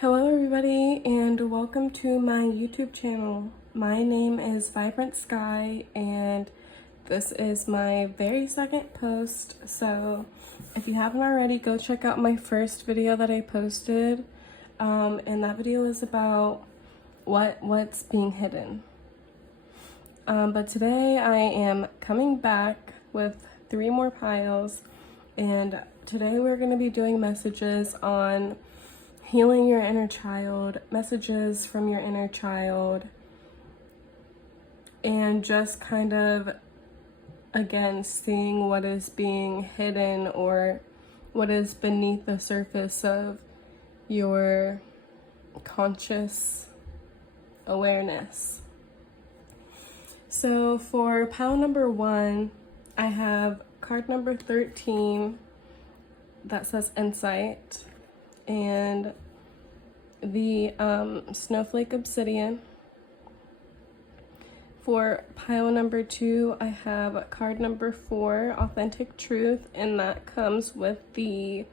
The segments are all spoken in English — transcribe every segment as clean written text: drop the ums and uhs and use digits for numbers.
Hello everybody and welcome to my YouTube channel. My name is Vibrant Sky and this is my very second post. So if you haven't already, go check out my first video that I posted. And that video is about what's being hidden. But today I am coming back with 3 more piles, and today we're going to be doing messages on healing your inner child, messages from your inner child, and just kind of, again, seeing what is being hidden or what is beneath the surface of your conscious awareness. So for pile number 1, I have card number 13 that says Insight, and the Snowflake Obsidian. For pile number 2, I have card number 4, Authentic Truth, and that comes with the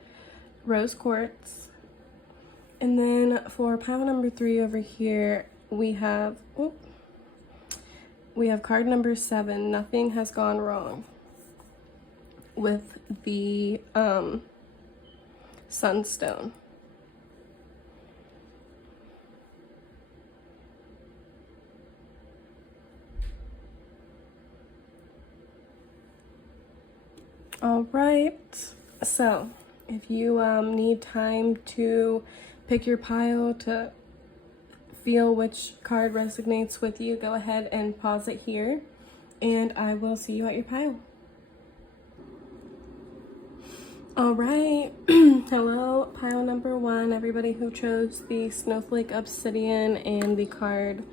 Rose Quartz. And then for pile number 3 over here, we have card number 7, Nothing Has Gone Wrong, with the Sunstone. All right, so if you need time to pick your pile to feel which card resonates with you, go ahead and pause it here, and I will see you at your pile. All right, hello, pile number 1, everybody who chose the Snowflake Obsidian and the card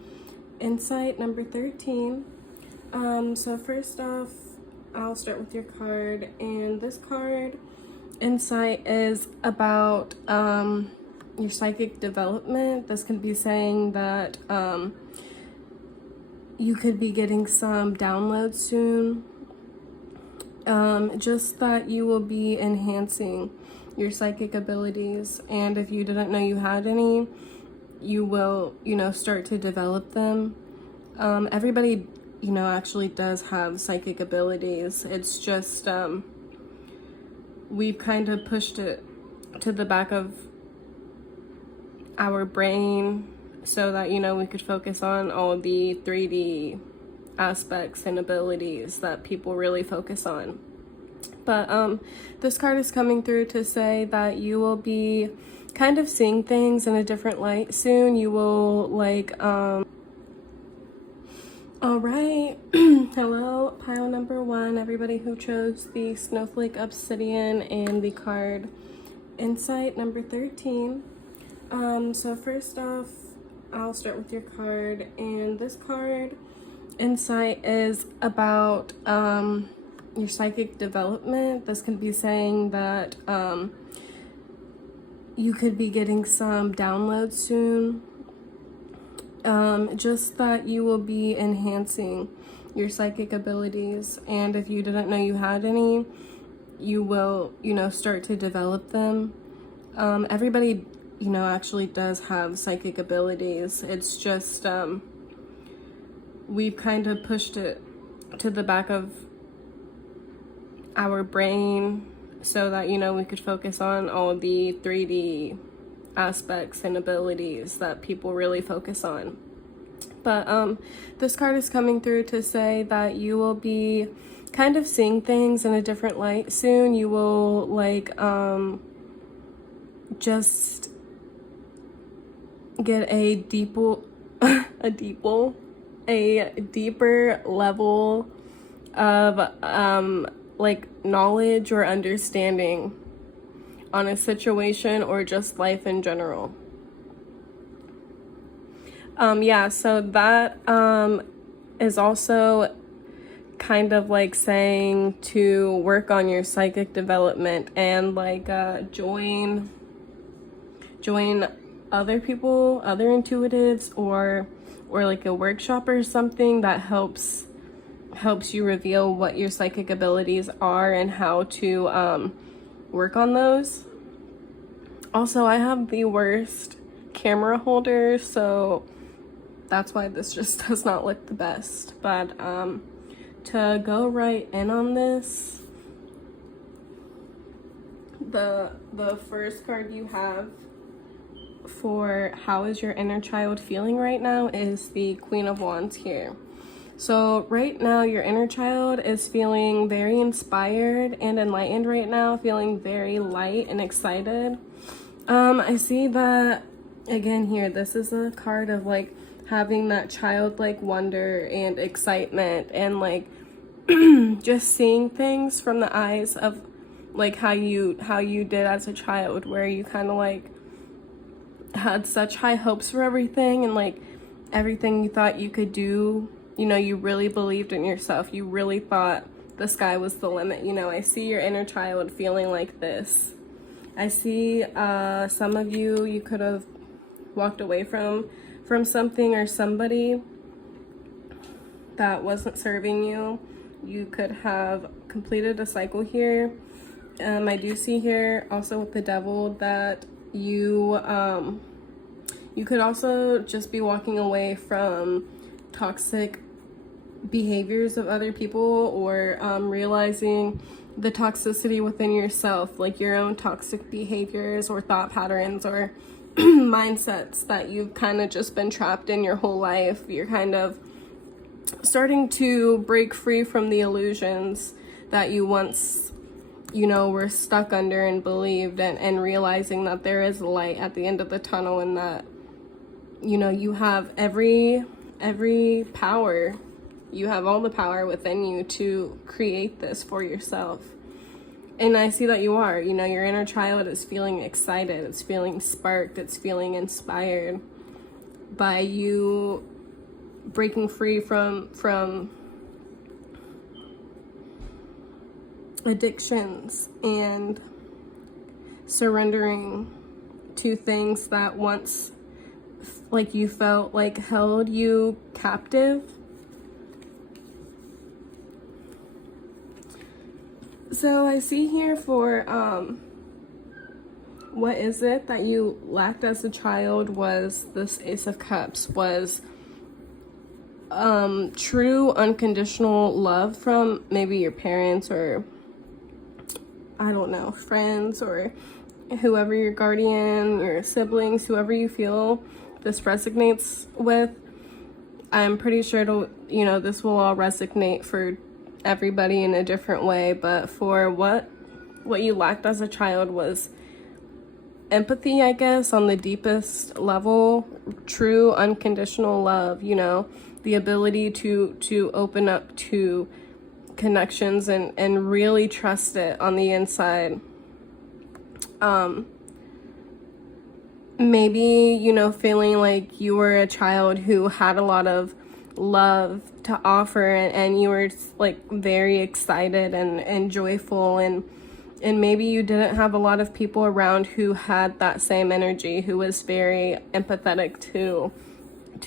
Insight number 13. So first off, I'll start with your card, and this card, Insight, is about your psychic development. This could be saying that you could be getting some downloads soon. Just that you will be enhancing your psychic abilities, and if you didn't know you had any, you will, start to develop them. Everybody, actually does have psychic abilities. It's just we've kind of pushed it to the back of our brain so that, we could focus on all the 3D aspects and abilities that people really focus on. But this card is coming through to say that you will be kind of seeing things in a different light soon. You will all right, hello, pile number 1, everybody who chose the Snowflake Obsidian and the card Insight number 13. So first off, I'll start with your card, and this card, Insight, is about your psychic development. This can be saying that you could be getting some downloads soon. Just that you will be enhancing your psychic abilities, and if you didn't know you had any, you will, start to develop them. Everybody, actually does have psychic abilities. It's just we've kind of pushed it to the back of our brain so that, we could focus on all the 3D aspects and abilities that people really focus on. But this card is coming through to say that you will be kind of seeing things in a different light soon. You will just get a deeper level of knowledge or understanding on a situation or just life in general. So that is also kind of saying to work on your psychic development and join other people, other intuitives, or a workshop or something that helps you reveal what your psychic abilities are and how to work on those. Also, I have the worst camera holder, so that's why this just does not look the best. But to go right in on this, the first card you have for how is your inner child feeling right now is the Queen of Wands here. So right now your inner child is feeling very inspired and enlightened right now, feeling very light and excited. I see that again here. This is a card of like having that childlike wonder and excitement, and like just seeing things from the eyes of like how you did as a child, where you kind of like had such high hopes for everything, and like everything you thought you could do, you know, you really believed in yourself. You really thought the sky was the limit. You know, I see your inner child feeling like this. I see some of you could have walked away from something or somebody that wasn't serving you. You could have completed a cycle here. I do see here also with the Devil that you could also just be walking away from toxic behaviors of other people, or realizing the toxicity within yourself, like your own toxic behaviors or thought patterns or mindsets that you've kind of just been trapped in your whole life. You're kind of starting to break free from the illusions that you once, you know, were stuck under and believed, and realizing that there is light at the end of the tunnel, and that, you know, you have every power. You have all the power within you to create this for yourself. And I see that you are. You know, your inner child is feeling excited. It's feeling sparked. It's feeling inspired by you breaking free from addictions and surrendering to things that once, like, you felt like held you captive. So I see here for what is it that you lacked as a child was this Ace of Cups, was true unconditional love from maybe your parents, or I don't know, friends, or whoever your guardian, your siblings, whoever you feel this resonates with. I'm pretty sure it'll, you know, this will all resonate for everybody in a different way, but for what you lacked as a child was empathy, I guess, on the deepest level, true unconditional love, you know, the ability to open up to connections and really trust it on the inside. Maybe, you know, feeling like you were a child who had a lot of love to offer, and you were like very excited and joyful, and maybe you didn't have a lot of people around who had that same energy, who was very empathetic to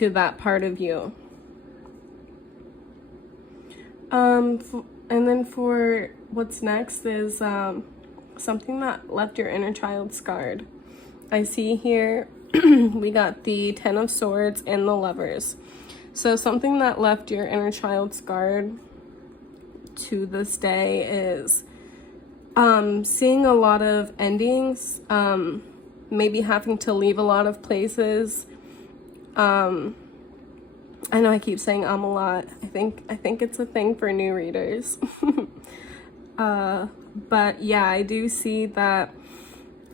that part of you. And then for what's next is something that left your inner child scarred. I see here we got the Ten of Swords and the Lovers. So something that left your inner child scarred to this day is seeing a lot of endings, maybe having to leave a lot of places. I know I keep saying a lot. I think it's a thing for new readers. But yeah, I do see that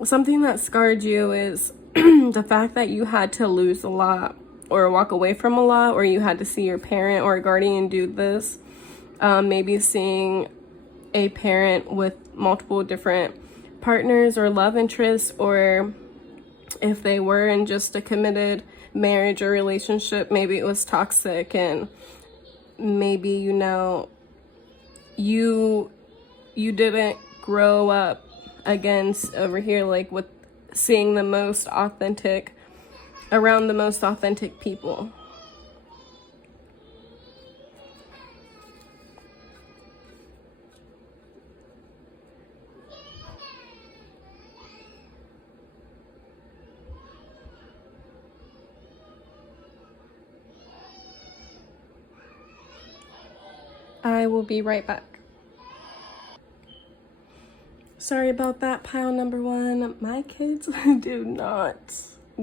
something that scarred you is the fact that you had to lose a lot, or walk away from a lot, or you had to see your parent or a guardian do this. Maybe seeing a parent with multiple different partners or love interests, or if they were in just a committed marriage or relationship, maybe it was toxic, and maybe, you know, you didn't grow up against over here, like with seeing the most authentic, around the most authentic people. I will be right back. Sorry about that, pile number one. My kids do not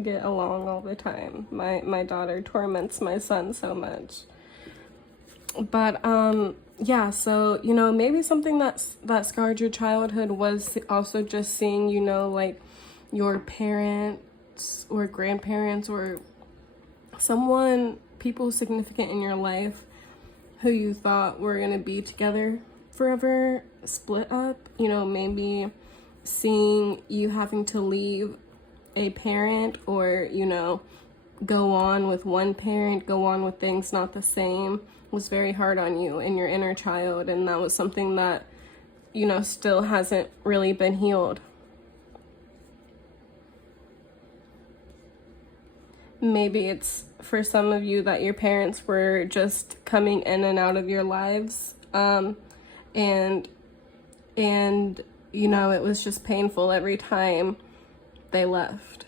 get along all the time. My daughter torments my son so much. But yeah, so maybe something that scarred your childhood was also just seeing like your parents or grandparents or people significant in your life who you thought were gonna be together forever split up. Maybe seeing you having to leave a parent, or go on with one parent, go on with things not the same, was very hard on you and your inner child, and that was something that still hasn't really been healed. Maybe it's for some of you that your parents were just coming in and out of your lives, and it was just painful every time they left.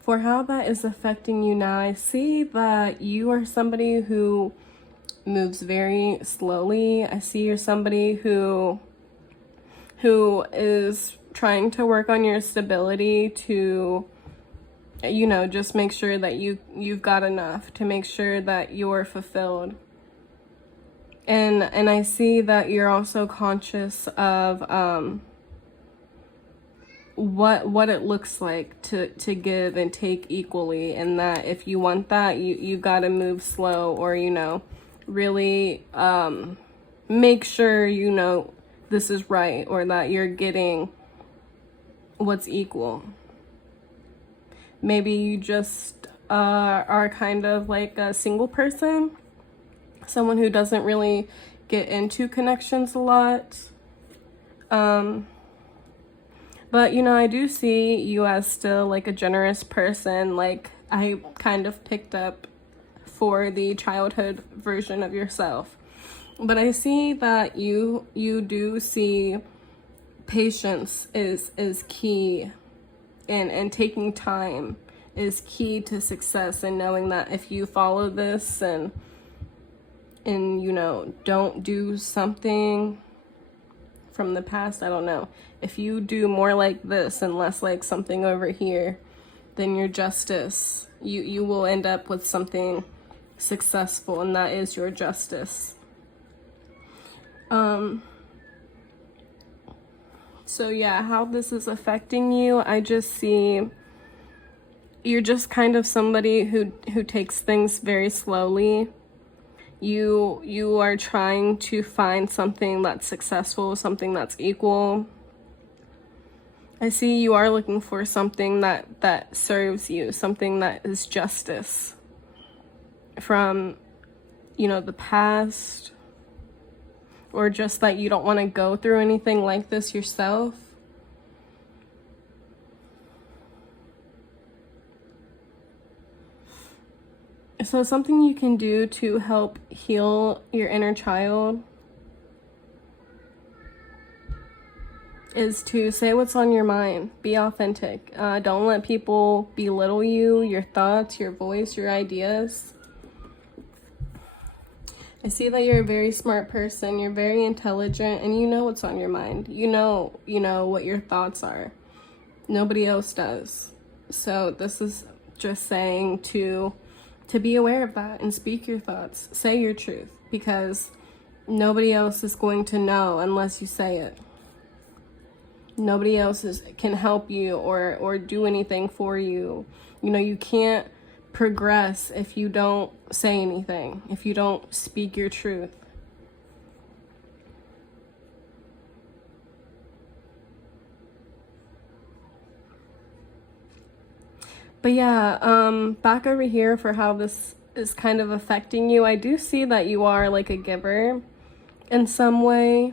For how that is affecting you now, I see that you are somebody who moves very slowly. I see you're somebody who is trying to work on your stability to just make sure that you've got enough, to make sure that you're fulfilled. And I see that you're also conscious of what it looks like to give and take equally, and that if you want that, you've got to move slow, or really make sure this is right, or that you're getting what's equal. Maybe you just are kind of like a single person, someone who doesn't really get into connections a lot. But I do see you as still like a generous person. Like, I kind of picked up for the childhood version of yourself. But I see that you do see patience is key, and taking time is key to success, and knowing that if you follow this and don't do something from the past, I don't know, if you do more like this and less like something over here, then your justice, you will end up with something successful, and that is your justice. So yeah, how this is affecting you, I just see you're just kind of somebody who takes things very slowly. You are trying to find something that's successful, something that's equal. I see you are looking for something that serves you, something that is justice from the past, or just that you don't want to go through anything like this yourself. So something you can do to help heal your inner child is to say what's on your mind. Be authentic. Don't let people belittle you, your thoughts, your voice, your ideas. I see that you're a very smart person. You're very intelligent, and you know what's on your mind. You know what your thoughts are. Nobody else does. So this is just saying to be aware of that and speak your thoughts. Say your truth, because nobody else is going to know unless you say it. Nobody else can help you or do anything for you. You can't progress if you don't say anything, if you don't speak your truth. But yeah, back over here for how this is kind of affecting you. I do see that you are like a giver in some way.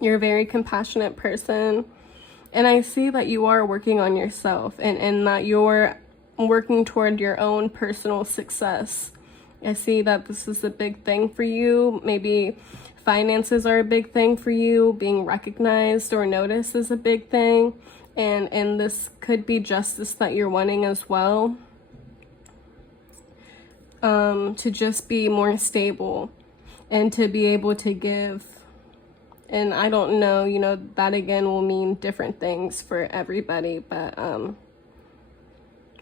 You're a very compassionate person. And I see that you are working on yourself, and that you're working toward your own personal success. I see that this is a big thing for you. Maybe finances are a big thing for you. Being recognized or noticed is a big thing. and this could be justice that you're wanting as well. To just be more stable and to be able to give. And I don't know, you know, that again will mean different things for everybody, but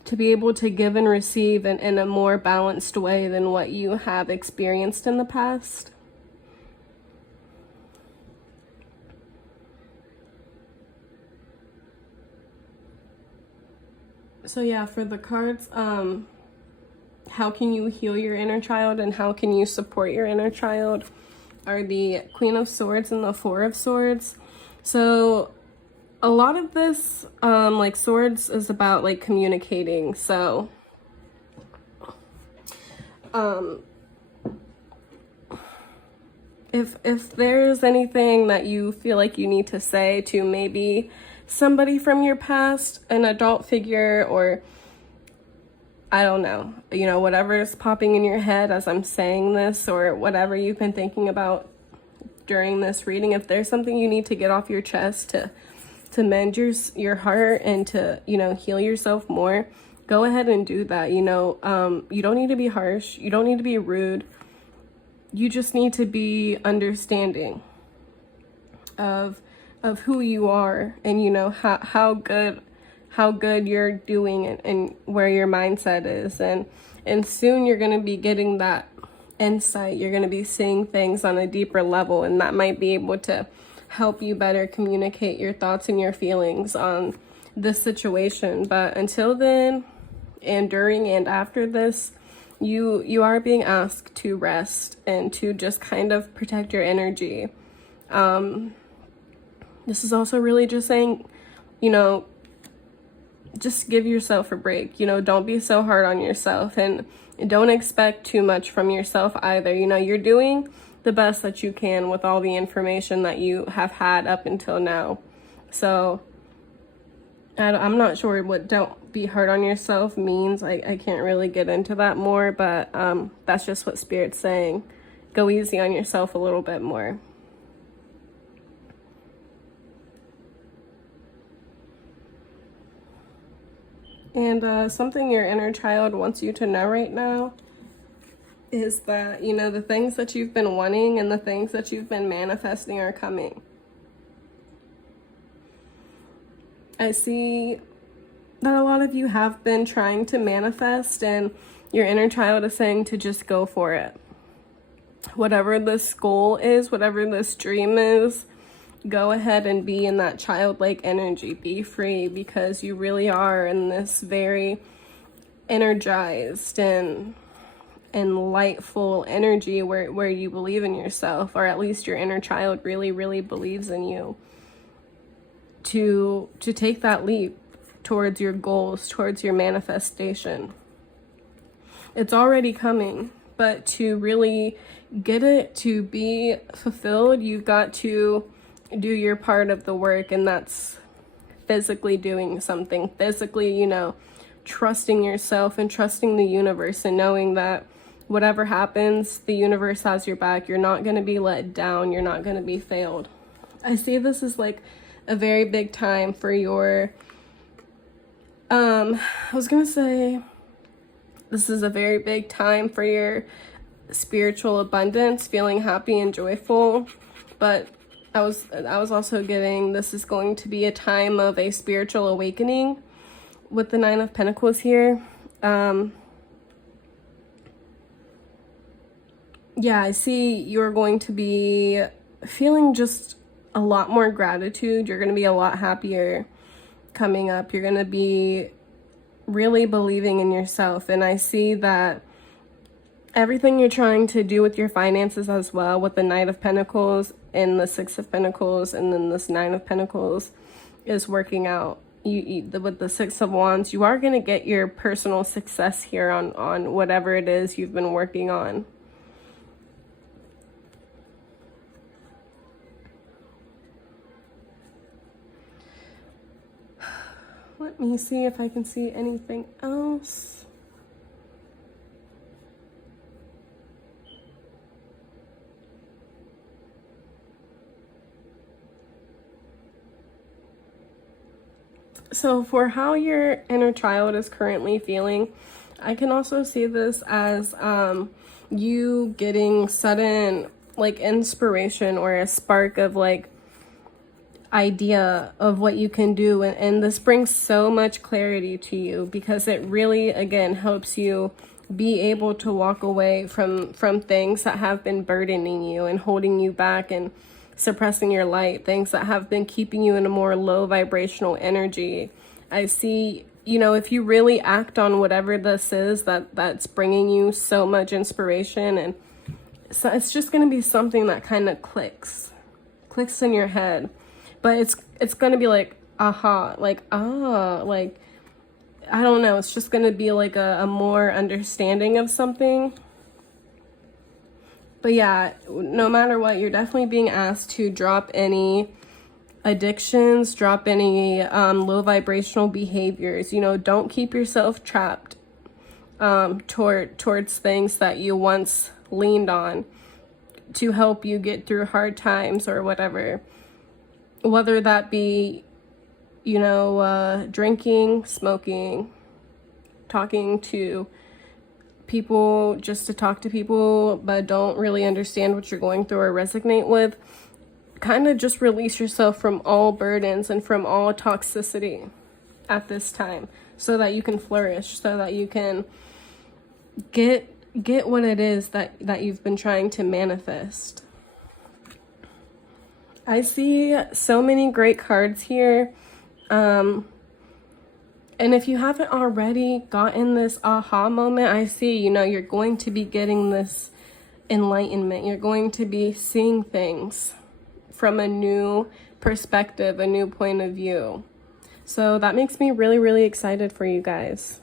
to be able to give and receive in a more balanced way than what you have experienced in the past. So yeah, for the cards, how can you heal your inner child and how can you support your inner child are the Queen of Swords and the Four of Swords. So a lot of this, like swords is about like communicating. So, if there's anything that you feel like you need to say to maybe somebody from your past, an adult figure, or I don't know, you know, whatever is popping in your head as I'm saying this, or whatever you've been thinking about during this reading, if there's something you need to get off your chest to mend your heart and to, you know, heal yourself more, go ahead and do that. You know, you don't need to be harsh. You don't need to be rude. You just need to be understanding of who you are and, you know, how good you're doing and where your mindset is. And soon you're going to be getting that insight. You're going to be seeing things on a deeper level, and that might be able to help you better communicate your thoughts and your feelings on this situation. But until then, and during and after this, you are being asked to rest and to just kind of protect your energy. This is also really just saying, you know, just give yourself a break. You know, don't be so hard on yourself, and don't expect too much from yourself either. You know, you're doing the best that you can with all the information that you have had up until now. So I'm not sure what don't be hard on yourself means. I can't really get into that more, but that's just what Spirit's saying. Go easy on yourself a little bit more. And something your inner child wants you to know right now is that, you know, the things that you've been wanting and the things that you've been manifesting are coming. I see that a lot of you have been trying to manifest, and your inner child is saying to just go for it. Whatever this goal is, whatever this dream is, go ahead and be in that childlike energy. Be free, because you really are in this very energized and lightful energy where you believe in yourself, or at least your inner child really, really believes in you to take that leap towards your goals, towards your manifestation. It's already coming, but to really get it to be fulfilled, you've got to do your part of the work, and that's physically doing something. Physically, you know, trusting yourself and trusting the universe and knowing that whatever happens, the universe has your back. You're not going to be let down. You're not going to be failed. I see this as like a very big time for your, I was going to say, this is a very big time for your spiritual abundance, feeling happy and joyful. But I was also getting, this is going to be a time of a spiritual awakening with the Nine of Pentacles here. Yeah, I see you're going to be feeling just a lot more gratitude. You're going to be a lot happier coming up. You're going to be really believing in yourself. And I see that everything you're trying to do with your finances as well, with the Knight of Pentacles and the Six of Pentacles and then this Nine of Pentacles, is working out. With the Six of Wands, you are going to get your personal success here on whatever it is you've been working on. Let me see if I can see anything else. So for how your inner child is currently feeling, I can also see this as you getting sudden like inspiration or a spark of like idea of what you can do, and this brings so much clarity to you because it really again helps you be able to walk away from things that have been burdening you and holding you back and suppressing your light, things that have been keeping you in a more low vibrational energy. I see, you know, if you really act on whatever this is that's bringing you so much inspiration, and so it's just going to be something that kind of clicks in your head, but it's going to be like aha, like like I don't know, it's just going to be like a more understanding of something. But yeah, no matter what, you're definitely being asked to drop any addictions, drop any low vibrational behaviors. You know, don't keep yourself trapped towards things that you once leaned on to help you get through hard times or whatever. Whether that be, you know, drinking, smoking, talking to people just to talk to people but don't really understand what you're going through or resonate with. Kind of just release yourself from all burdens and from all toxicity at this time so that you can flourish, so that you can get what it is that you've been trying to manifest. I see so many great cards here. And if you haven't already gotten this aha moment, I see, you know, you're going to be getting this enlightenment. You're going to be seeing things from a new perspective, a new point of view. So that makes me really, really excited for you guys.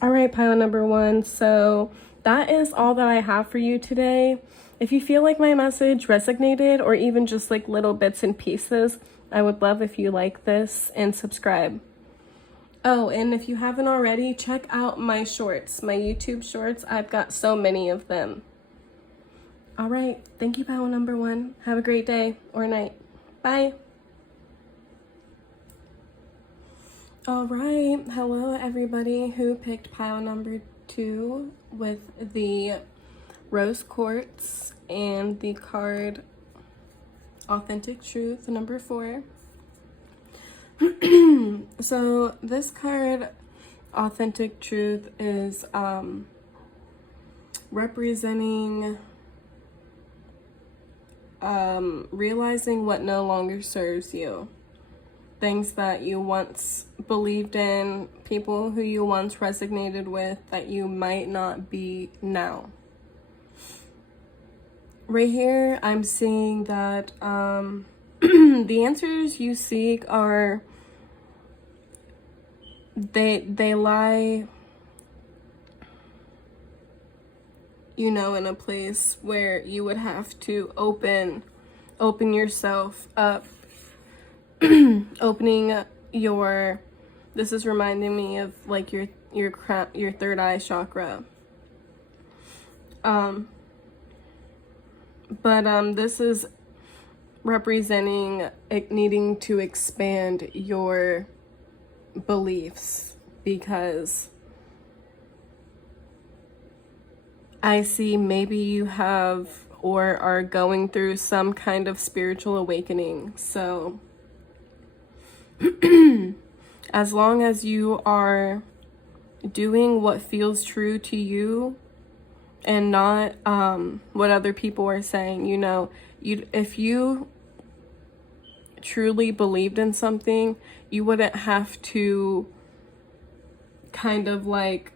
All right, pile number 1. So that is all that I have for you today. If you feel like my message resonated, or even just like little bits and pieces, I would love if you like this and subscribe. Oh, and if you haven't already, check out my shorts, my YouTube shorts. I've got so many of them. All right, thank you, pile number 1. Have a great day or night. Bye. All right, hello everybody who picked pile number 2 with the rose quartz and the card Authentic Truth number 4. So this card Authentic Truth is representing realizing what no longer serves you, things that you once believed in, people who you once resonated with that you might not be now. Right here, I'm seeing that the answers you seek are, they lie, you know, in a place where you would have to open yourself up, opening your, this is reminding me of like your third eye chakra. But this is representing it needing to expand your beliefs, because I see maybe you have or are going through some kind of spiritual awakening. So as long as you are doing what feels true to you and not what other people are saying, you know, if you truly believed in something, you wouldn't have to kind of like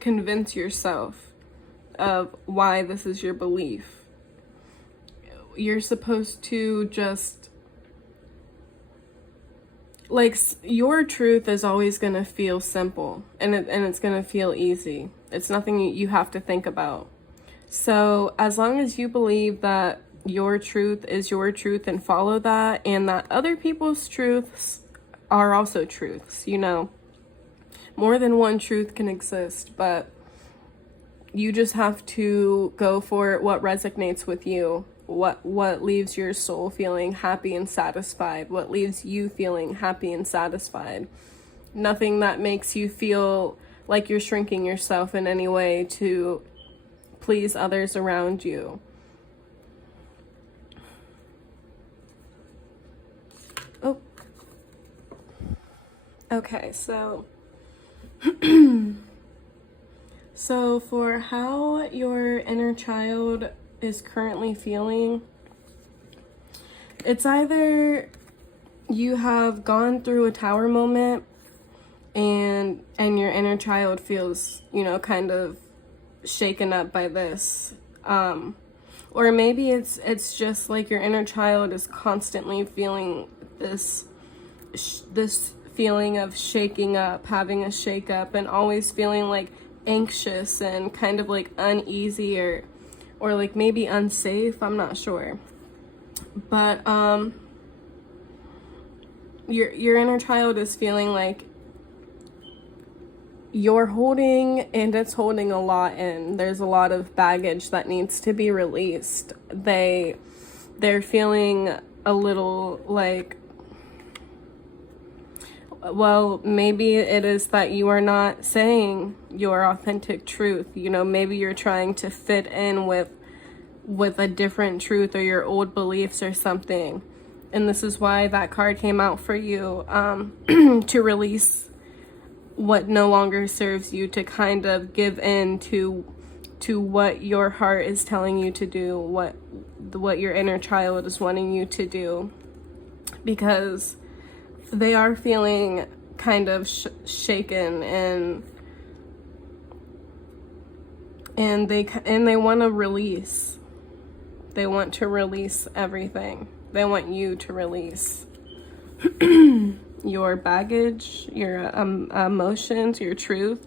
convince yourself of why this is your belief. You're supposed to just, like, your truth is always going to feel simple, and it's going to feel easy. It's nothing you have to think about. So as long as you believe that your truth is your truth and follow that, and that other people's truths are also truths, you know, more than one truth can exist, but you just have to go for what resonates with you what leaves your soul feeling happy and satisfied, what leaves you feeling happy and satisfied. Nothing that makes you feel like you're shrinking yourself in any way to please others around you. Oh. Okay, so so for how your inner child is currently feeling, it's either you have gone through a tower moment and your inner child feels, kind of shaken up by this, or maybe it's just like your inner child is constantly feeling this feeling of shaking up, having a shake up, and always feeling like anxious and kind of like uneasy or like maybe unsafe. I'm not sure, but your inner child is feeling like you're holding, and it's holding a lot in. There's a lot of baggage that needs to be released. They're feeling a little like, well, maybe it is that you are not saying your authentic truth. Maybe you're trying to fit in with a different truth or your old beliefs or something. And this is why that card came out for you, to release what no longer serves you, to kind of give in to what your heart is telling you to do, what your inner child is wanting you to do, because they are feeling kind of shaken, and they want to release. They want to release everything. They want you to release your baggage, your emotions, your truth.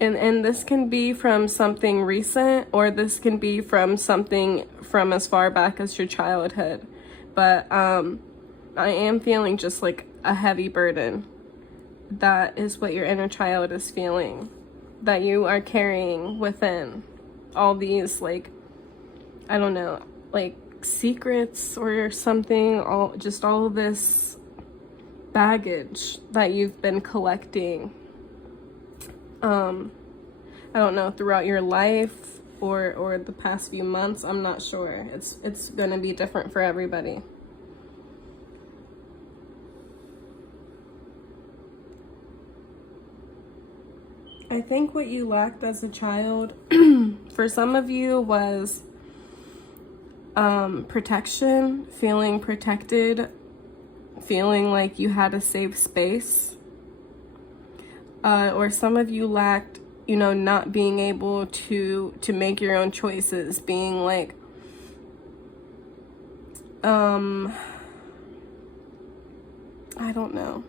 And this can be from something recent, or this can be from something from as far back as your childhood. But I am feeling just like a heavy burden. That is what your inner child is feeling, that you are carrying within. All these, like, I don't know, like secrets or something, all of this baggage that you've been collecting, I don't know, throughout your life or the past few months. I'm not sure. It's gonna be different for everybody. I think what you lacked as a child, for some of you, was protection, feeling protected, feeling like you had a safe space. Or some of you lacked, not being able to make your own choices, being like, I don't know.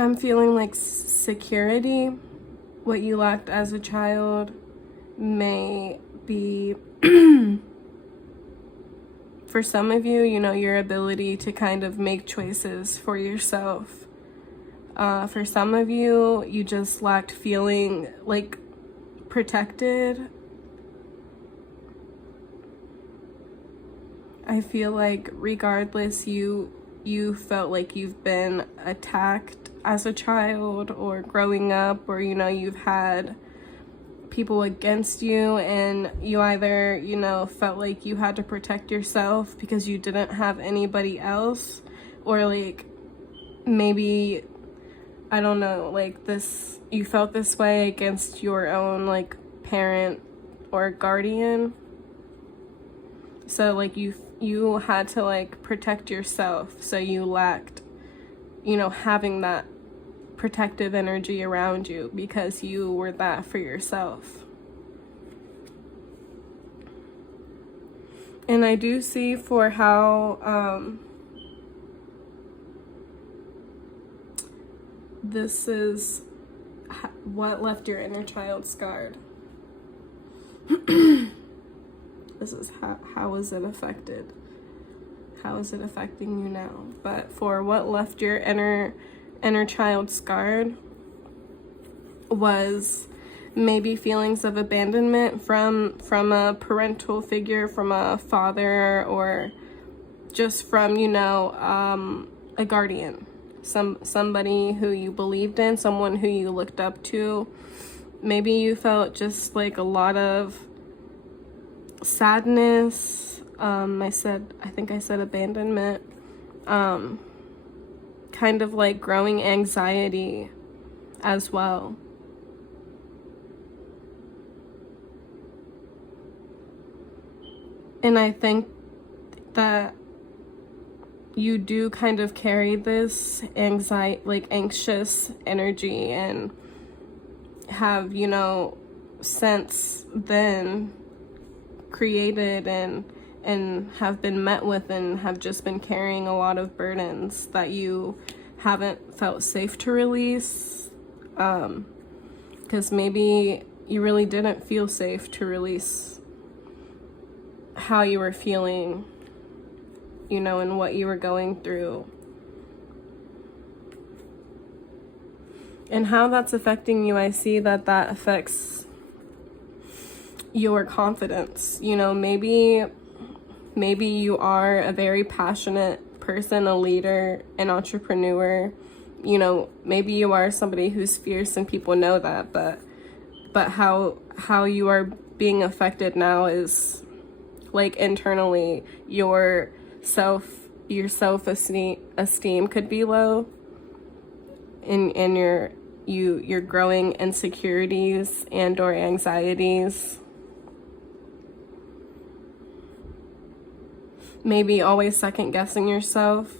I'm feeling like security. What you lacked as a child may be, for some of you, your ability to kind of make choices for yourself. For some of you, you just lacked feeling like protected. I feel like regardless, you felt like you've been attacked as a child or growing up, or you've had people against you, and you either felt like you had to protect yourself because you didn't have anybody else, or like maybe, I don't know, like this, you felt this way against your own like parent or guardian. So like you had to like protect yourself, so you lacked having that protective energy around you because you were that for yourself. And I do see for how this is what left your inner child scarred. This is how is it affected? How is it affecting you now? But for what left your inner child scarred was maybe feelings of abandonment from a parental figure, from a father, or just from, you know, a guardian, somebody who you believed in, someone who you looked up to. Maybe you felt just like a lot of sadness. I think I said abandonment. Kind of like growing anxiety as well. And I think that you do kind of carry this anxious energy, and have, you know, since then created and have been met with and have just been carrying a lot of burdens that you haven't felt safe to release, because maybe you really didn't feel safe to release how you were feeling, you know, and what you were going through, and how that's affecting you. I see that affects your confidence. You know, maybe you are a very passionate person, a leader, an entrepreneur. You know, maybe you are somebody who's fierce and people know that, but how you are being affected now is like internally your self-esteem could be low, and you're growing insecurities and or anxieties. Maybe always second guessing yourself.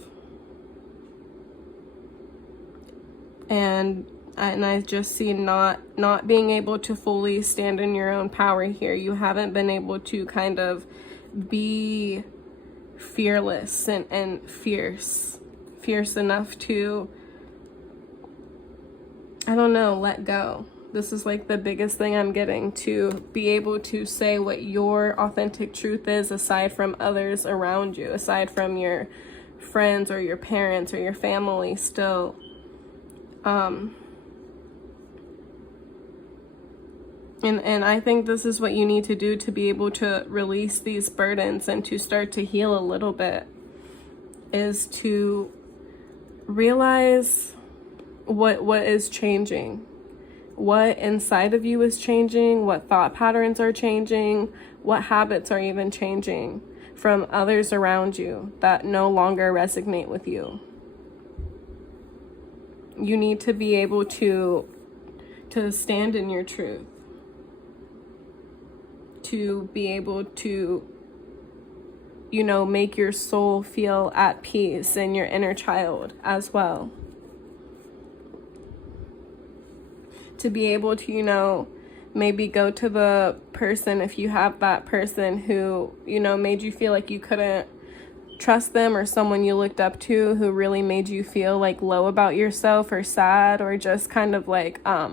And I just see not being able to fully stand in your own power here. You haven't been able to kind of be fearless and fierce enough to, I don't know, let go. This is like the biggest thing I'm getting, to be able to say what your authentic truth is, aside from others around you, aside from your friends or your parents or your family still. And I think this is what you need to do to be able to release these burdens and to start to heal a little bit, is to realize what is changing, what inside of you is changing, what thought patterns are changing, what habits are even changing from others around you that no longer resonate with you. You need to be able to stand in your truth, to be able to, you know, make your soul feel at peace and your inner child as well. To be able to, you know, maybe go to the person, if you have that person who, you know, made you feel like you couldn't trust them, or someone you looked up to who really made you feel like low about yourself or sad, or just kind of like, I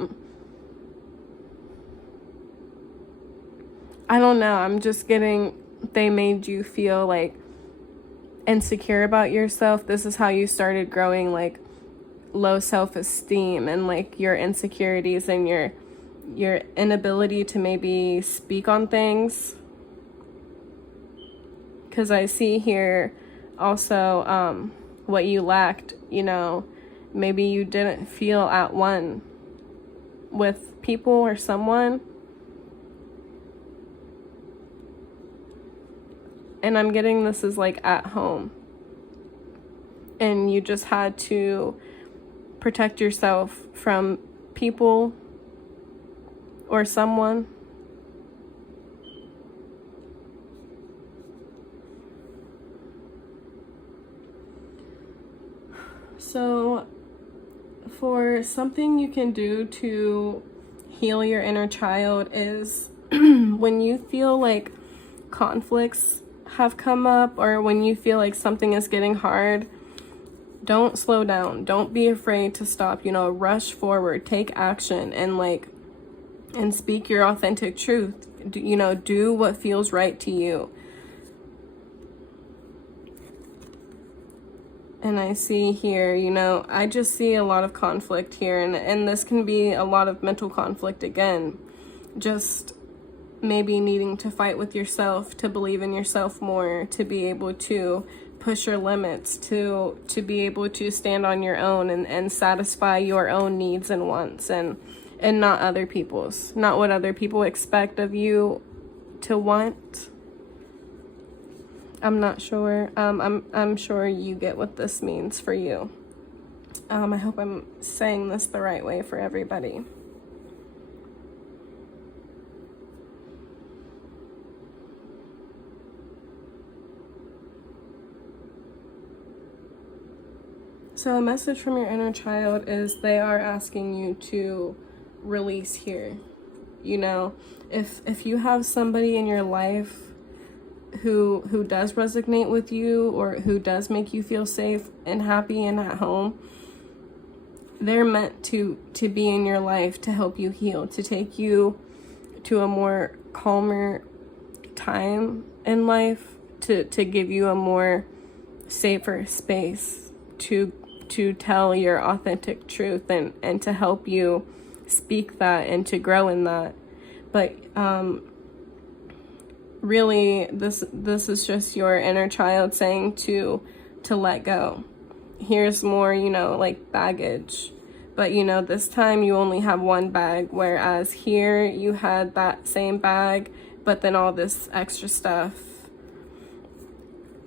don't know, I'm just getting, they made you feel like insecure about yourself. This is how you started growing like low self-esteem, and like your insecurities and your inability to maybe speak on things. Because I see here also what you lacked, you know, maybe you didn't feel at one with people or someone. And I'm getting this is like at home, and you just had to protect yourself from people or someone. So for something you can do to heal your inner child is when you feel like conflicts have come up, or when you feel like something is getting hard, don't slow down. Don't be afraid to stop, you know, rush forward, take action, and speak your authentic truth. do what feels right to you. And I see here, I just see a lot of conflict here, and this can be a lot of mental conflict again. Just maybe needing to fight with yourself, to believe in yourself more, to be able to push your limits, to be able to stand on your own and satisfy your own needs and wants, and not other people's, not what other people expect of you to want. I'm not sure. I'm sure you get what this means for you. I hope I'm saying this the right way for everybody. So a message from your inner child is they are asking you to release here. If you have somebody in your life who does resonate with you, or who does make you feel safe and happy and at home, they're meant to be in your life to help you heal, to take you to a more calmer time in life, to give you a more safer space to tell your authentic truth, and to help you speak that and to grow in that. But really, this is just your inner child saying to let go. Here's more, like baggage. But, this time you only have one bag, whereas here you had that same bag, but then all this extra stuff.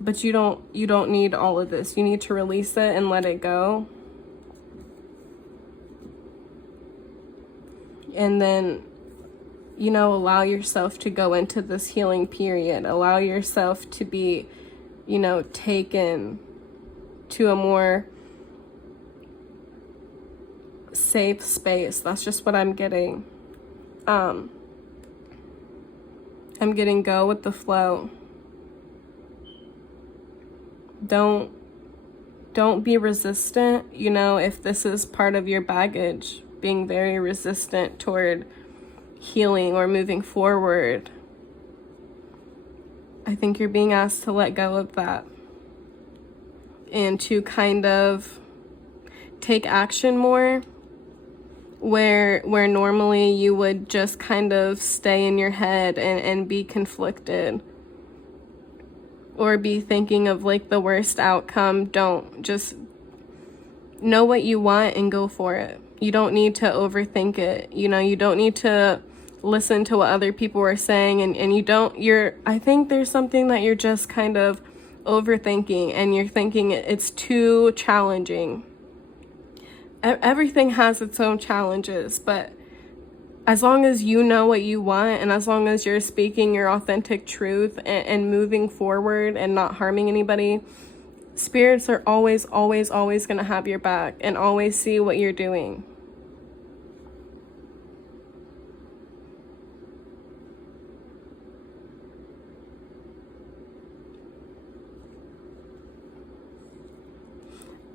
But you don't need all of this. You need to release it and let it go. And then, allow yourself to go into this healing period. Allow yourself to be, taken to a more safe space. That's just what I'm getting. I'm getting go with the flow. Don't be resistant, if this is part of your baggage, being very resistant toward healing or moving forward. I think you're being asked to let go of that and to kind of take action more, where normally you would just kind of stay in your head and be conflicted, or be thinking of like the worst outcome. Don't. Just know what you want and go for it. You don't need to overthink it. You don't need to listen to what other people are saying, and I think there's something that you're just kind of overthinking, and you're thinking it's too challenging. Everything has its own challenges, but as long as you know what you want, and as long as you're speaking your authentic truth and moving forward and not harming anybody, spirits are always going to have your back and always see what you're doing.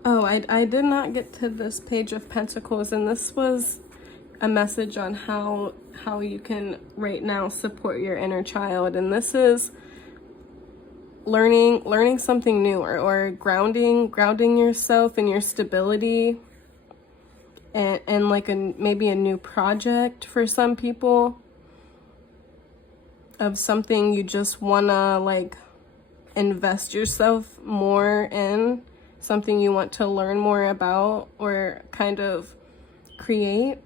Oh, I did not get to this Page of Pentacles, and this was a message on how you can right now support your inner child. And this is learning something new, or grounding yourself in your stability, and like maybe a new project for some people, of something you just wanna like invest yourself more in, something you want to learn more about or kind of create,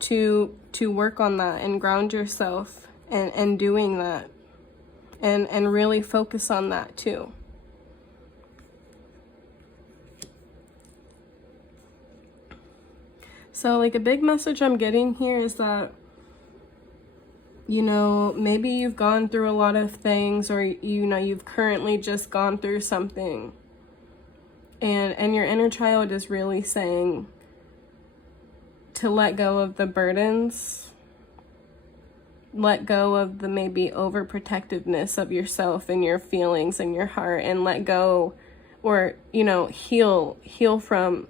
to work on that and ground yourself and doing that, and really focus on that too. So like a big message I'm getting here is that, maybe you've gone through a lot of things, or you've currently just gone through something, and your inner child is really saying to let go of the burdens, let go of the maybe overprotectiveness of yourself and your feelings and your heart, and let go, or heal from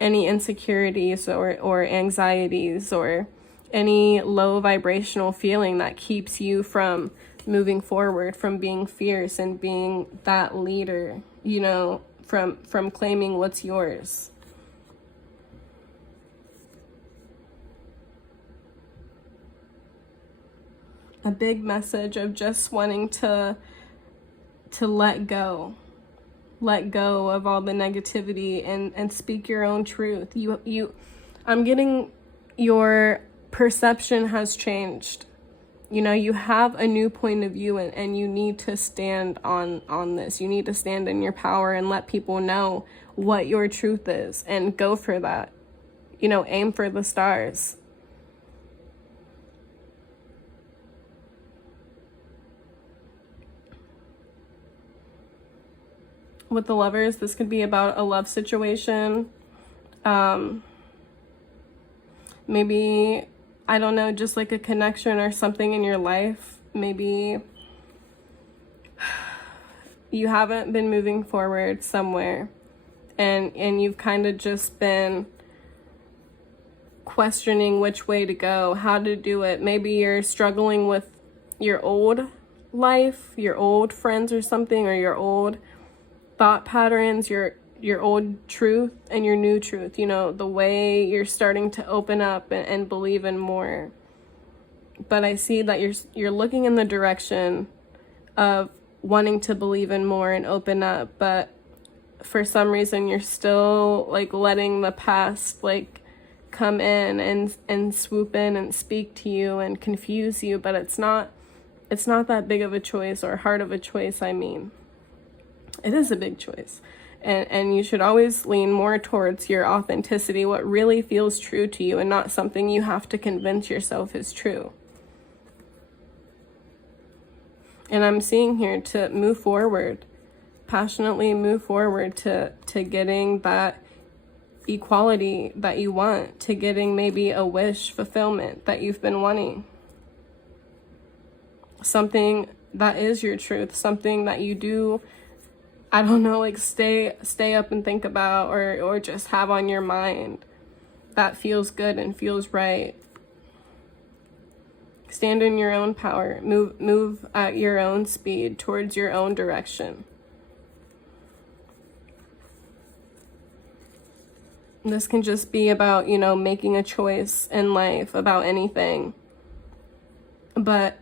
any insecurities or anxieties or any low vibrational feeling that keeps you from moving forward, from being fierce and being that leader, you know, from claiming what's yours. A big message of just wanting to let go of all the negativity and speak your own truth. I'm getting your perception has changed. You know, you have a new point of view, and you need to stand on this. You need to stand in your power and let people know what your truth is and go for that. You know, aim for the stars. With the Lovers, this could be about a love situation. Maybe, I don't know, just like a connection or something in your life. Maybe you haven't been moving forward somewhere, and you've kind of just been questioning which way to go, how to do it. Maybe you're struggling with your old life, your old friends or something, or your old thought patterns, your old truth and your new truth, you know, the way you're starting to open up and believe in more. But I see that you're looking in the direction of wanting to believe in more and open up, but for some reason you're still like letting the past like come in and swoop in and speak to you and confuse you. But it's not that big of a choice, or hard of a choice. I mean, it is a big choice, and you should always lean more towards your authenticity, what really feels true to you, and not something you have to convince yourself is true. And I'm seeing here to move forward, passionately move forward to getting that equality that you want, to getting maybe a wish fulfillment that you've been wanting. Something that is your truth, something that you do, I don't know, like stay up and think about, or just have on your mind, that feels good and feels right. Stand in your own power. Move at your own speed towards your own direction. This can just be about, you know, making a choice in life about anything. But,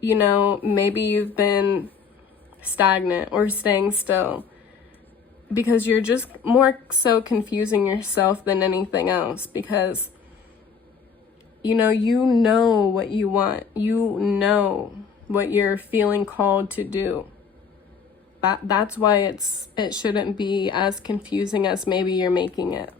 you know, maybe you've been stagnant or staying still because you're just more so confusing yourself than anything else, because you know what you want, you know what you're feeling called to do. That's why it shouldn't be as confusing as maybe you're making it.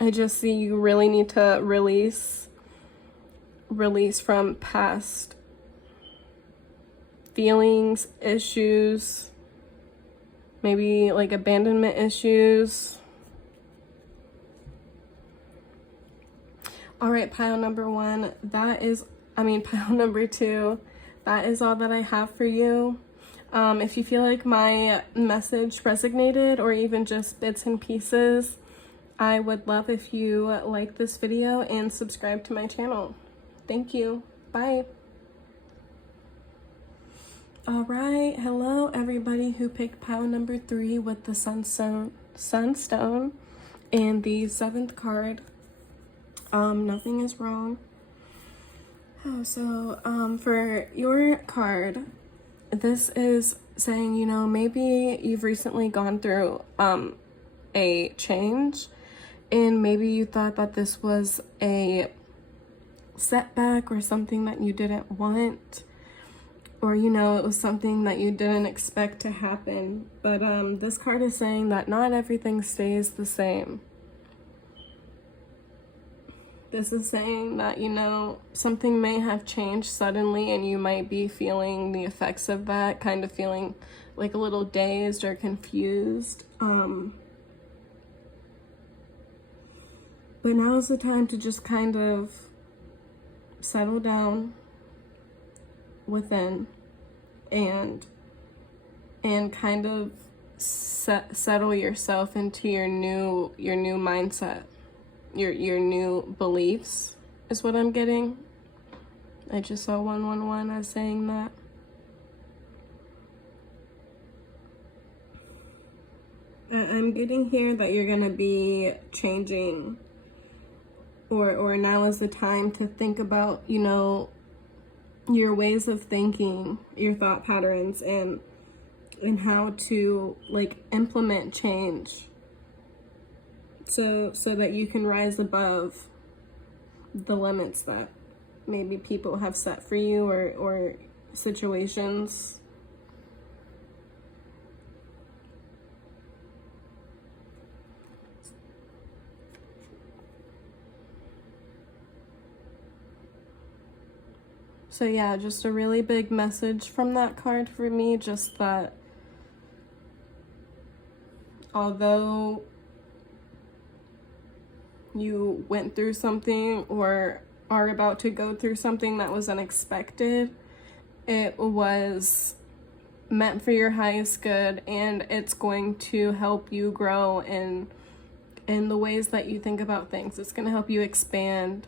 I just see you really need to release from past feelings, issues, maybe like abandonment issues. All right, pile number 1, pile number 2, that is all that I have for you. If you feel like my message resonated, or even just bits and pieces, I would love if you like this video and subscribe to my channel. Thank you. Bye. All right. Hello, everybody who picked pile number 3 with the sunstone and the 7th card. Nothing is wrong. For your card, this is saying, you know, maybe you've recently gone through a change, and maybe you thought that this was a setback or something that you didn't want, or you know, it was something that you didn't expect to happen. But this card is saying that not everything stays the same. This is saying that, you know, something may have changed suddenly, and you might be feeling the effects of that, kind of feeling like a little dazed or confused. But now is the time to just kind of settle down within and kind of settle yourself into your new mindset, your new beliefs is what I'm getting. I just saw 111 as saying that. I'm getting here that you're gonna be changing, or now is the time to think about, you know, your ways of thinking, your thought patterns, and how to like implement change so that you can rise above the limits that maybe people have set for you, or situations. So yeah, just a really big message from that card for me, just that although you went through something or are about to go through something that was unexpected, it was meant for your highest good, and it's going to help you grow in the ways that you think about things. It's going to help you expand.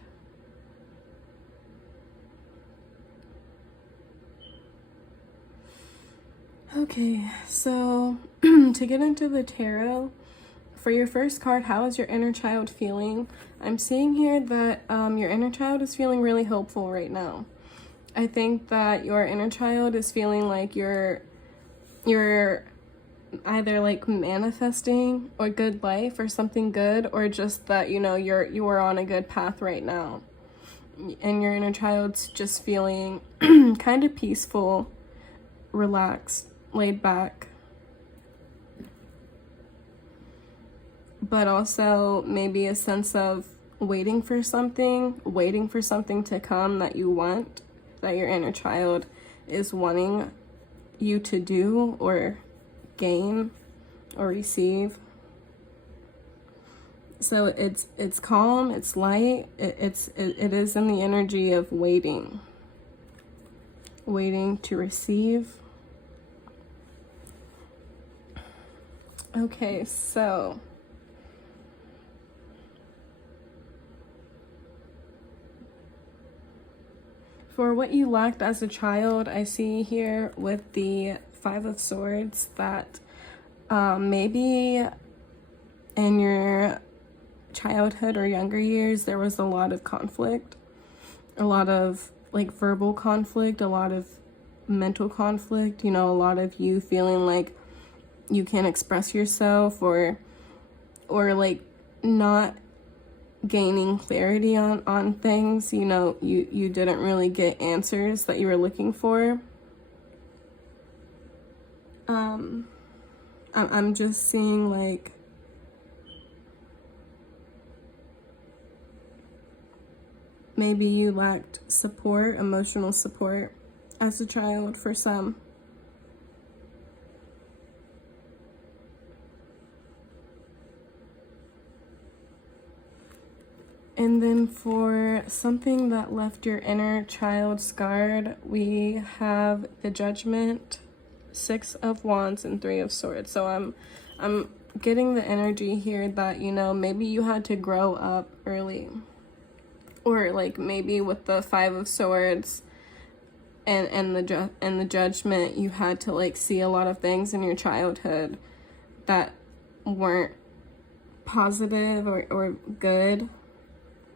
Okay, so to get into the tarot, for your first card, how is your inner child feeling? I'm seeing here that your inner child is feeling really hopeful right now. I think that your inner child is feeling like you're either like manifesting a good life or something good, or just that, you know, you are on a good path right now. And your inner child's just feeling kind of peaceful, relaxed, laid back, but also maybe a sense of waiting for something to come that you want, that your inner child is wanting you to do or gain or receive. So it's calm, it's light, it is in the energy of waiting to receive. Okay, so for what you lacked as a child, I see here with the 5 of Swords that maybe in your childhood or younger years there was a lot of conflict, a lot of like verbal conflict, a lot of mental conflict, you know, a lot of you feeling like you can't express yourself, or like not gaining clarity on things. You know, you didn't really get answers that you were looking for. I'm just seeing like maybe you lacked support, emotional support as a child for some. And then for something that left your inner child scarred, we have the Judgment, 6 of Wands, and 3 of Swords. So I'm getting the energy here that, you know, maybe you had to grow up early, or like maybe with the 5 of Swords and the Judgment, you had to like see a lot of things in your childhood that weren't positive or good.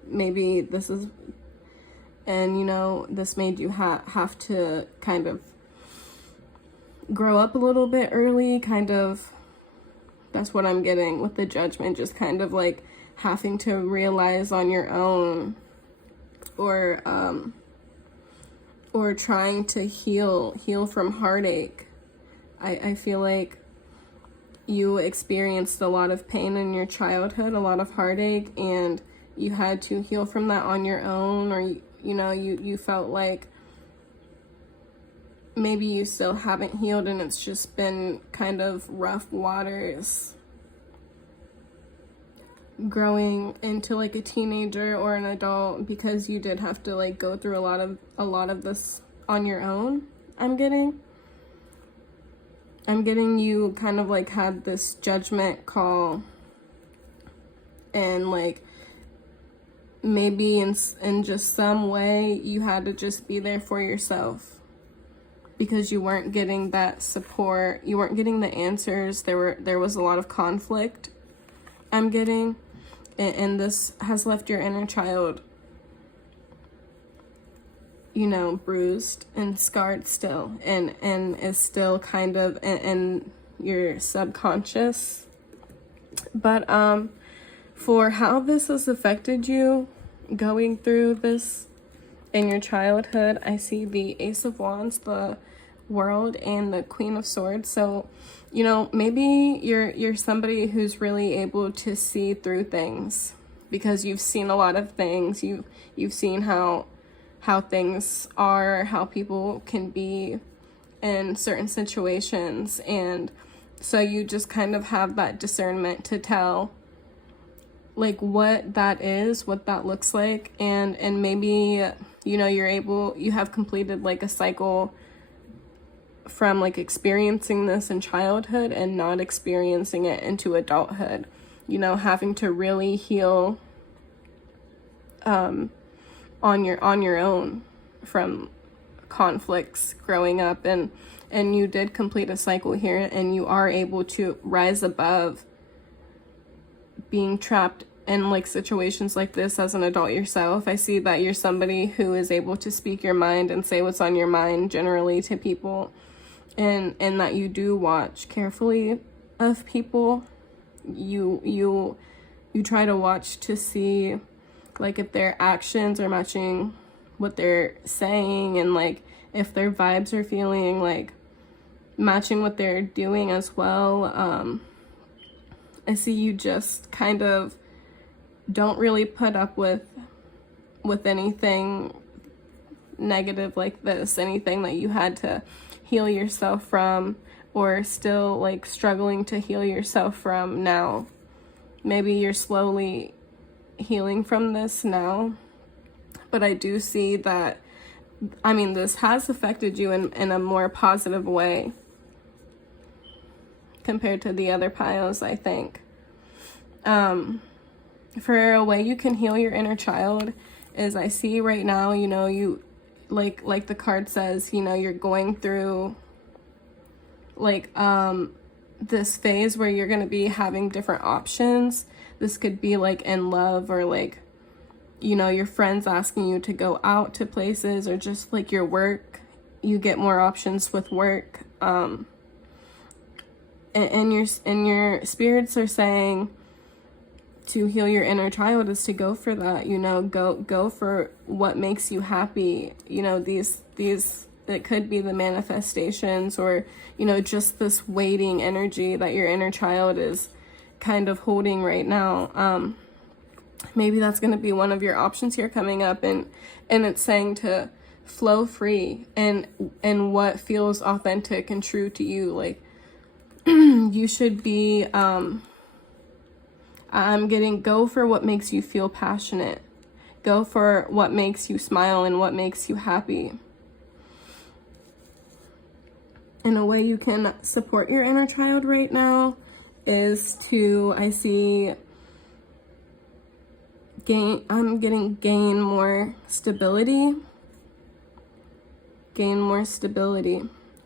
Maybe this is, and you know, this made you have to kind of grow up a little bit early, kind of. That's what I'm getting with the Judgment, just kind of like having to realize on your own, or trying to heal from heartache. I feel like you experienced a lot of pain in your childhood, a lot of heartache, and you had to heal from that on your own, or you know, you felt like maybe you still haven't healed, and it's just been kind of rough waters growing into like a teenager or an adult, because you did have to like go through a lot of this on your own, I'm getting. I'm getting you kind of like had this judgment call, and like maybe in just some way you had to just be there for yourself because you weren't getting that support, you weren't getting the answers. There was a lot of conflict I'm getting, and this has left your inner child, you know, bruised and scarred still, and is still kind of in your subconscious. But for how this has affected you going through this in your childhood, I see the Ace of Wands, the World, and the Queen of Swords. So, you know, maybe you're somebody who's really able to see through things because you've seen a lot of things. You've seen how things are, how people can be in certain situations, and so you just kind of have that discernment to tell like what that is, what that looks like, and maybe, you know, you have completed like a cycle from like experiencing this in childhood and not experiencing it into adulthood, you know, having to really heal on your own from conflicts growing up, and you did complete a cycle here, and you are able to rise above being trapped in like situations like this as an adult yourself. I see that you're somebody who is able to speak your mind and say what's on your mind generally to people, and that you do watch carefully of people. You try to watch to see like if their actions are matching what they're saying, and like if their vibes are feeling like matching what they're doing as well. I see you just kind of don't really put up with anything negative like this, anything that you had to heal yourself from, or still like struggling to heal yourself from now. Maybe you're slowly healing from this now, but I do see that, I mean, this has affected you in a more positive way compared to the other piles, I think. For a way you can heal your inner child is, I see right now, you know, you like the card says, you know, you're going through like this phase where you're going to be having different options. This could be like in love, or like, you know, your friends asking you to go out to places, or just like your work, you get more options with work. And your spirits are saying to heal your inner child is to go for that, you know, go for what makes you happy. You know, these it could be the manifestations, or, you know, just this waiting energy that your inner child is kind of holding right now. Maybe that's going to be one of your options here coming up, and it's saying to flow free and what feels authentic and true to you. Like you should be I'm getting, go for what makes you feel passionate, go for what makes you smile and what makes you happy. And a way you can support your inner child right now is to, I see, gain more stability,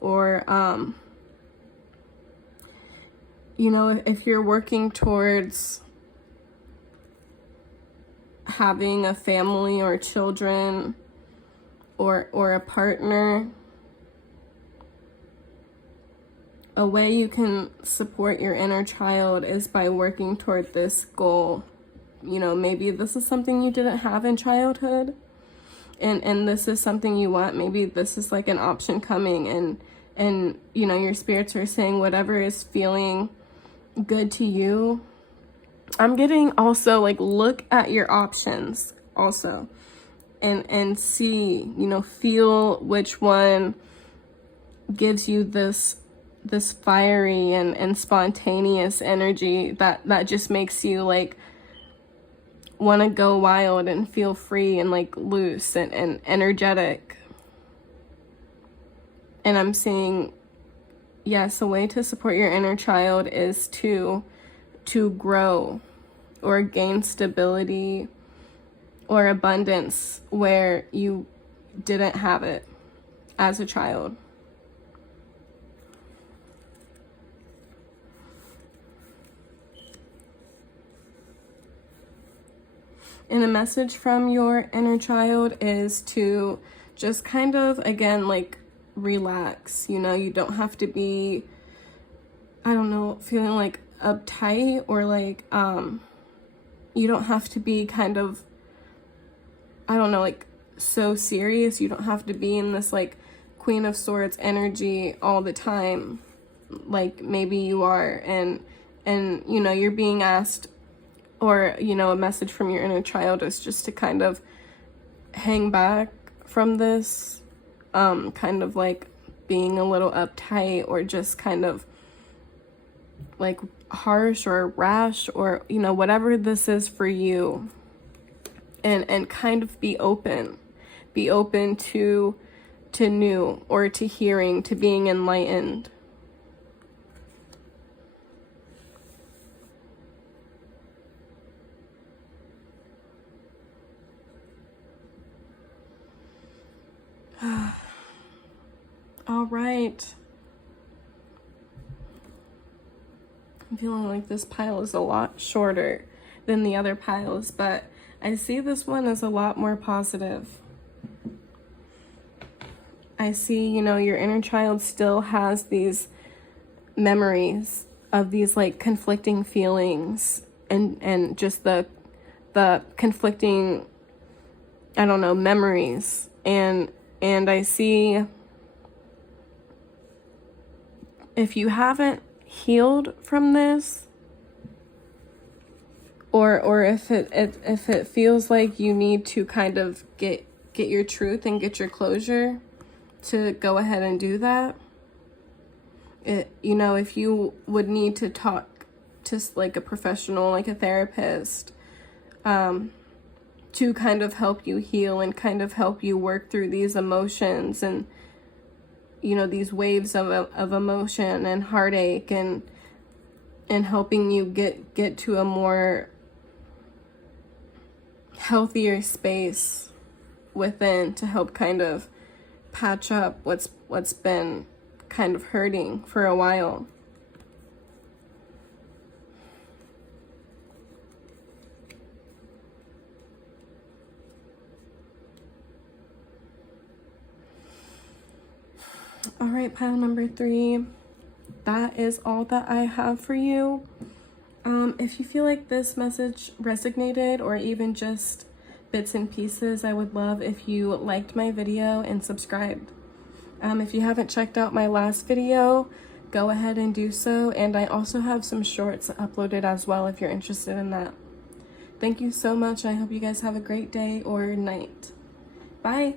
or you know, if you're working towards having a family or children, or a partner, a way you can support your inner child is by working toward this goal. You know, maybe this is something you didn't have in childhood, and this is something you want. Maybe this is like an option coming, and you know, your spirits are saying whatever is feeling good to you. I'm getting also like, look at your options also, and see, you know, feel which one gives you this fiery and spontaneous energy that just makes you like want to go wild and feel free and like loose and energetic. And I'm seeing yes, a way to support your inner child is to grow or gain stability or abundance where you didn't have it as a child. And the message from your inner child is to just kind of, again, like, relax. You know, you don't have to be, I don't know, feeling like uptight, or like, you don't have to be kind of, I don't know, like, so serious. You don't have to be in this like Queen of Swords energy all the time, like maybe you are. And you know, you're being asked, or, you know, a message from your inner child is just to kind of hang back from this, kind of like being a little uptight, or just kind of like harsh or rash, or, you know, whatever this is for you. And kind of be open to new, or to hearing, to being enlightened. All right. I'm feeling like this pile is a lot shorter than the other piles, but I see this one is a lot more positive. I see, you know, your inner child still has these memories of these like conflicting feelings, and just the conflicting, I don't know, memories. And I see, if you haven't healed from this, or if it feels like you need to kind of get your truth and get your closure, to go ahead and do that. You know, if you would need to talk to like a professional, like a therapist, to kind of help you heal and kind of help you work through these emotions, and, you know, these waves of emotion and heartache, and helping you get to a more healthier space within, to help kind of patch up what's been kind of hurting for a while. All right, pile number 3. That is all that I have for you. If you feel like this message resonated, or even just bits and pieces, I would love if you liked my video and subscribed. If you haven't checked out my last video, go ahead and do so. And I also have some shorts uploaded as well if you're interested in that. Thank you so much. I hope you guys have a great day or night. Bye.